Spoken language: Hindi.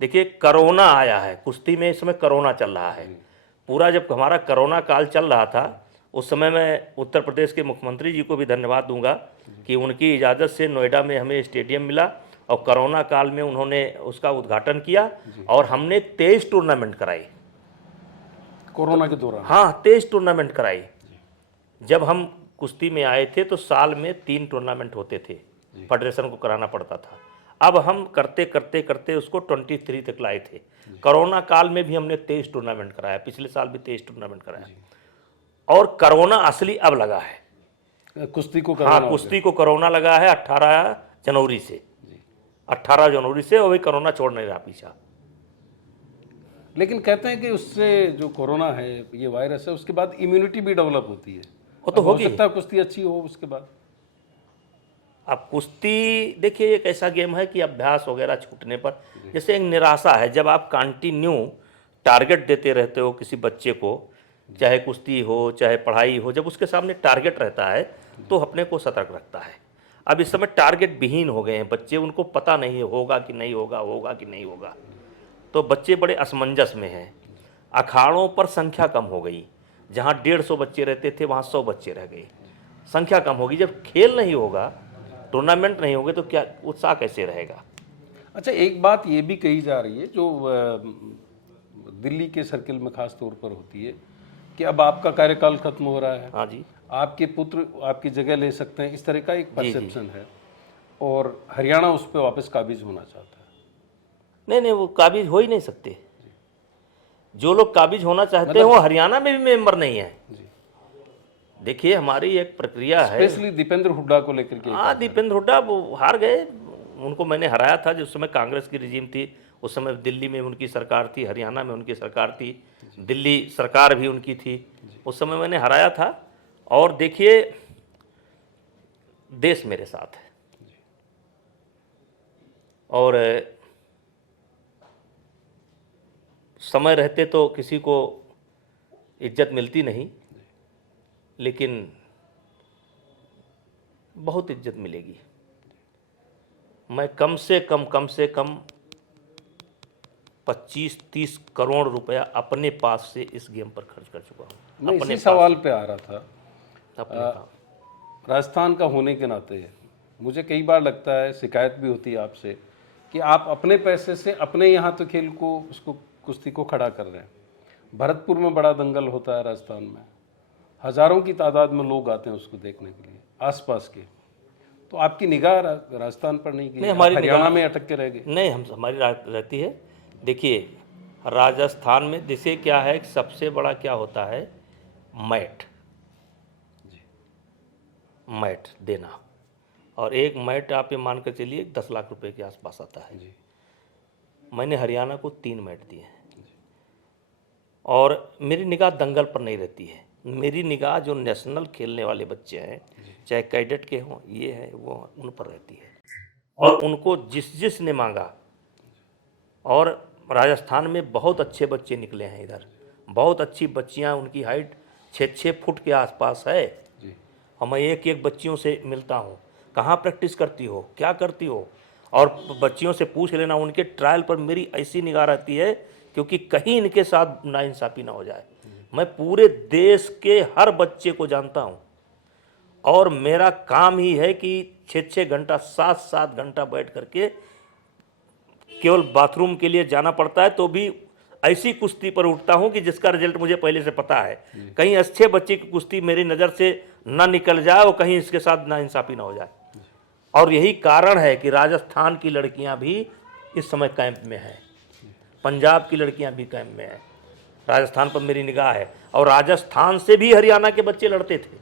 देखिए कोरोना आया है, कुश्ती में इस समय कोरोना चल रहा है पूरा। जब हमारा कोरोना काल चल रहा था उस समय मैं उत्तर प्रदेश के मुख्यमंत्री जी को भी धन्यवाद दूंगा कि उनकी इजाज़त से नोएडा में हमें स्टेडियम मिला और कोरोना काल में उन्होंने उसका उद्घाटन किया और हमने 23 टूर्नामेंट कराई कोरोना के दौरान। हाँ, 23 टूर्नामेंट कराई। जब हम कुश्ती में आए थे तो साल में 3 टूर्नामेंट होते थे, फेडरेशन को कराना पड़ता था। अब हम करते करते करते उसको 23 तक लाए थे। कोरोना काल में भी हमने 23 टूर्नामेंट कराया, पिछले साल भी 23 टूर्नामेंट कराया। और कोरोना असली अब लगा है कुश्ती को। हाँ, कुश्ती को कोरोना लगा है 18 जनवरी से। 18 जनवरी से, और वही कोरोना छोड़ नहीं रहा पीछा। लेकिन कहते हैं कि उससे जो कोरोना है, ये वायरस है, उसके बाद इम्यूनिटी भी डेवलप होती है। वो तो होगी। हो सकता है कुश्ती अच्छी हो उसके बाद। अब कुश्ती देखिए एक ऐसा गेम है कि अभ्यास वगैरह छूटने पर जैसे एक निराशा है। जब आप कंटिन्यू टारगेट देते रहते हो किसी बच्चे को, चाहे कुश्ती हो चाहे पढ़ाई हो, जब उसके सामने टारगेट रहता है तो अपने को सतर्क रखता है। अब इस समय टारगेट विहीन हो गए हैं बच्चे, उनको पता नहीं है होगा कि नहीं होगा, होगा कि नहीं होगा, तो बच्चे बड़े असमंजस में हैं। अखाड़ों पर संख्या कम हो गई, जहाँ 150 बच्चे रहते थे वहाँ 100 बच्चे रह गए, संख्या कम होगी। जब खेल नहीं होगा, टूर्नामेंट नहीं होंगे तो क्या उत्साह कैसे रहेगा। अच्छा, एक बात ये भी कही जा रही है जो दिल्ली के सर्किल में खास तौर पर होती है कि अब आपका कार्यकाल खत्म हो रहा है। हाँ जी, आपके पुत्र आपकी जगह ले सकते हैं, इस तरह का एक परसेप्शन है, और हरियाणा उस पर वापस काबिज होना चाहता है। नहीं नहीं, वो काबिज हो ही नहीं सकते। जो लोग काबिज होना चाहते हैं वो हरियाणा में भी मेंबर नहीं है। देखिए हमारी एक प्रक्रिया है, स्पेशली दीपेंद्र हुड्डा को लेकर के। हाँ, दीपेंद्र हुड्डा वो हार गए, उनको मैंने हराया था। जिस समय कांग्रेस की रिजीम थी उस समय दिल्ली में उनकी सरकार थी, हरियाणा में उनकी सरकार थी, दिल्ली सरकार भी उनकी थी, उस समय मैंने हराया था। और देखिए देश मेरे साथ है, और समय रहते तो किसी को इज्जत मिलती नहीं, लेकिन बहुत इज्जत मिलेगी। मैं कम से कम 25-30 करोड़ रुपया अपने पास से इस गेम पर खर्च कर चुका हूँ। मैं इसी सवाल पे आ रहा था। अपने राजस्थान का होने के नाते मुझे कई बार लगता है, शिकायत भी होती है आपसे, कि आप अपने पैसे से अपने यहाँ तो खेल को, उसको कुश्ती को खड़ा कर रहे हैं। भरतपुर में बड़ा दंगल होता है राजस्थान में, हज़ारों की तादाद में लोग आते हैं उसको देखने के लिए आसपास के। तो आपकी निगाह राजस्थान पर नहीं गई, हमारी हरियाणा में अटक के रह गए। नहीं, हमारी रहती है। देखिए राजस्थान में जैसे क्या है, सबसे बड़ा क्या होता है, मैट देना। और एक मैट आप ये मान कर चलिए 10 लाख रुपए के आसपास आता है। मैंने हरियाणा को 3 मैट दिए हैं। और मेरी निगाह दंगल पर नहीं रहती है, मेरी निगाह जो नेशनल खेलने वाले बच्चे हैं, चाहे कैडेट के हों, ये है वो, उन पर रहती है। और उनको जिस ने मांगा, और राजस्थान में बहुत अच्छे बच्चे निकले हैं इधर, बहुत अच्छी बच्चियां, उनकी हाइट 6-6 फुट के आसपास है। और मैं एक बच्चियों से मिलता हूँ, कहाँ प्रैक्टिस करती हो, क्या करती हो, और बच्चियों से पूछ लेना। उनके ट्रायल पर मेरी ऐसी निगाह रहती है क्योंकि कहीं इनके साथ नाइंसाफ़ी ना हो जाए। मैं पूरे देश के हर बच्चे को जानता हूँ, और मेरा काम ही है कि 6-6 घंटा 7-7 घंटा बैठ करके, केवल बाथरूम के लिए जाना पड़ता है तो भी ऐसी कुश्ती पर उठता हूं कि जिसका रिजल्ट मुझे पहले से पता है। कहीं अच्छे बच्चे की कुश्ती मेरी नज़र से ना निकल जाए और कहीं इसके साथ नाइंसाफ़ी ना हो जाए। और यही कारण है कि राजस्थान की लड़कियां भी इस समय कैंप में हैं, पंजाब की लड़कियां भी कैंप में हैं। राजस्थान पर मेरी निगाह है, और राजस्थान से भी हरियाणा के बच्चे लड़ते थे।